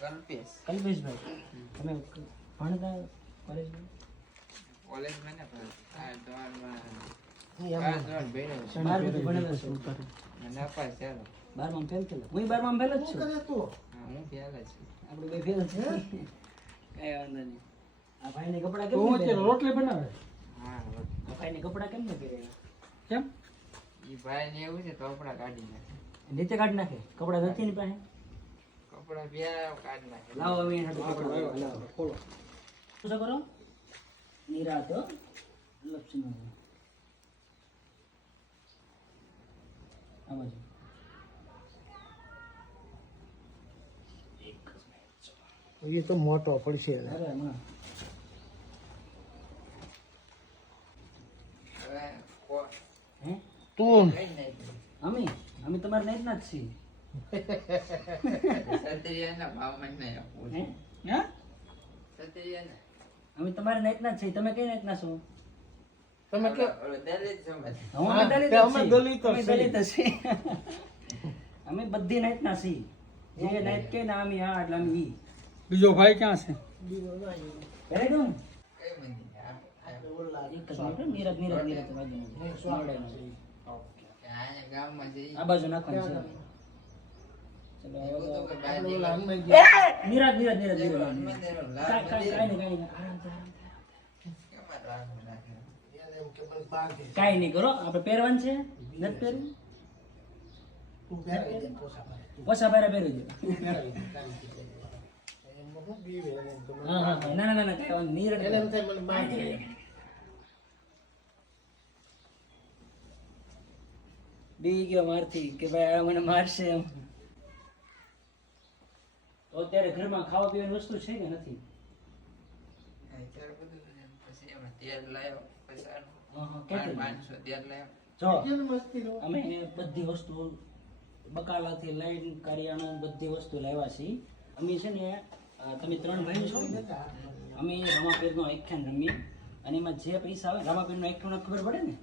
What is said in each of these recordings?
કલ્પેશભાઈ તમે ભણતા કોલેજમાં કોલેજમાં ને આ ધોરણમાં ભણેલો છું નાપાસ થયેલો. 12માં ફેલ થયેલો હું 12માં ફેલ જ છું હું ફેલ જ છું. આપણે બે ફેલ છે કઈ વાંધો નહીં આ ભાઈને કપડા કેમ તો નહીં રોટલી બનાવે હા આ ભાઈને કપડા કેમ નહીં પહેર્યા કેમ ઈ ભાઈ ને એવું છે કપડા કાઢી નાખે. નીચે કાઢી નાખે કપડા નથી ને પાસે કપડા બે કાઢી નાખે. લાવો હવે એના હાથે કપડા લાવો ખોલો શું કરો નિરાત હો લપસી આ બાજુ એ તો મોટો પડશે અરે હમણાં હવે હે તું કઈ નાખ્યું. અમે તમારે નહીં ના જ છીએ સત્રિયાના ભાવમાં જ નહીં આપવું હે છે. સત્રિયાના. અમે તમારે નહીં ના જ છીએ તમે કઈ નહીં ના છો તમે કે ઓલો દલિત સમાજ. અમે દલિત જ અમે છીએ. દલિત જ અમે છીએ. દલિત જ છીએ. અમે બધી નાઈટ ના છીએ જે નાઈટ કે ના અમે આ એટલે અમે ઈ બીજો ભાઈ ક્યાં છે પહેરે દઉં કઈ મંદિર? એક જ મિનિટ નીરજ બાજુમાં આ ગામમાં જઈ આ બાજુ નાખવાનું છે ચલો એવું તો હવે કે બાજુ નીરજ મંદિરો લાલ કાંઈ મંદિર. નહીં કેમાં રામ રાખે? કાંઈ નહીં કરો આપણે પહેરવાનું છે નથી પહેરવું ઓછા પહેરા પહેરી દો હા હા હા. ના ના ના કાંઈ વાંધો નહીં. નીરજ બી ગયો મારથી કે ભાઈ આ મને મારશે એમ તો અત્યારે ઘરમાં ખાવા પીવાની વસ્તુ છે કે નથી અત્યારે બધું છે. પછી એમાં તેલ લાવ્યો પૈસા હા, હા, કેટલું? 500 તેલ લાવ્યો. જો અમે બધી વસ્તુ બકાલાથી લઈને કરિયાણું બધી વસ્તુ લાવ્યા છીએ અમે છે ને તમે 3 ભાઈઓ છો ને અમે રામાપીરનો આખ્યાન રમીએ અને એમાં જે પૈસા આવે રામાપીરનો આખ્યાન ખબર પડે ને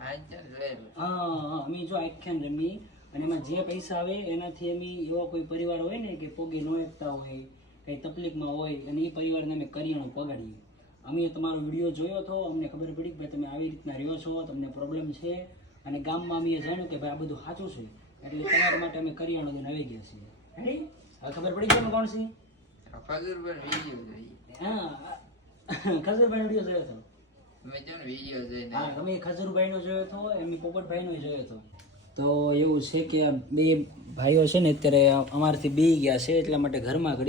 હા ચાલ જોયેલું. હા અમે જો આખ્યાન રમીએ અને એમાં જે પૈસા આવે એનાથી અમે એવા કોઈ પરિવાર હોય ને કે પોગી ન એકતા હોય કંઈ તકલીફમાં હોય અને એ પરિવારને અમે કરિયાણું પગાડીએ અમે તમારો વિડીયો જોયો હતો અમને ખબર પડી કે ભાઈ તમે આવી રીતના રહ્યો છો તમને પ્રોબ્લેમ છે અને ગામમાં અમે જાણ્યું કે ભાઈ આ બધું સાચું છે એટલે તમારા માટે અમે કરિયાણું લઈને આવી ગયા છીએ Ready? હવે ખબર પડી ગઈ કોણ છે ખજૂરભાઈ વિડીયો જોઈએ. હા ખજૂરભાઈ વિડીયો જોયો હતો મેં જો ને વિડીયો જોઈને હા તમે ખજૂરભાઈનો જોયો હતો એમ પોપટભાઈનો જોયો હતો તો એવું છે કે આ બે ભાઈઓ છે ને અત્યારે અમારથી બી ગયા છે એટલા માટે ઘરમાં ઘડી